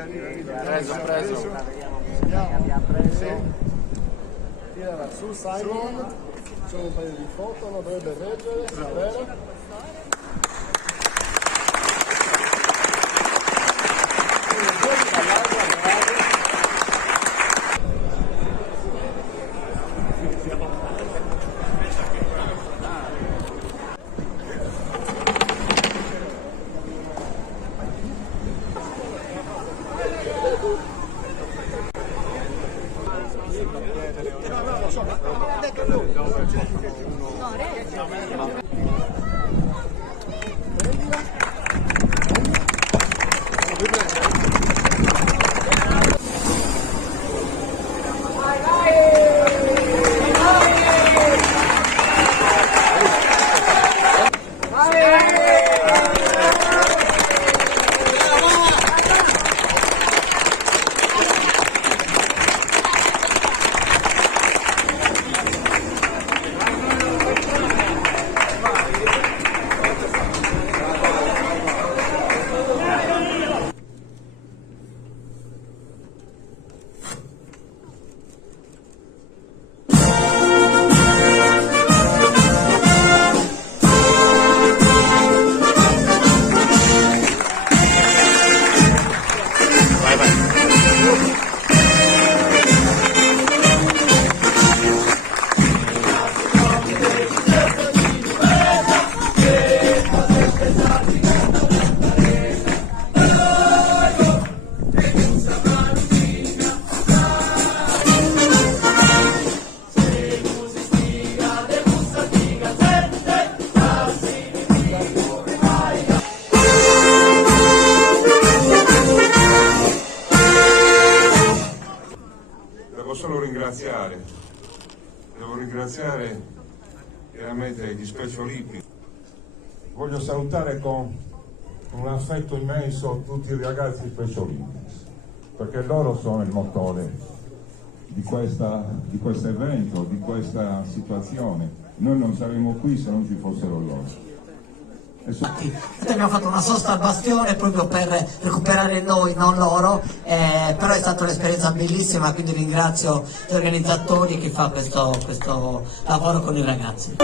Preso. Abbiamo preso. Sì. Tirala su Simon, sono un paio di foto, non dovrebbe reggere, si spera. Devo ringraziare veramente gli Special Olympics. Voglio salutare con un affetto immenso tutti i ragazzi Special Olympics, perché loro sono il motore di questo evento, di questa situazione. Noi non saremmo qui se non ci fossero loro. Abbiamo fatto una sosta al bastione proprio per recuperare noi, non loro, però è stata un'esperienza bellissima, quindi ringrazio gli organizzatori che fa questo lavoro con i ragazzi.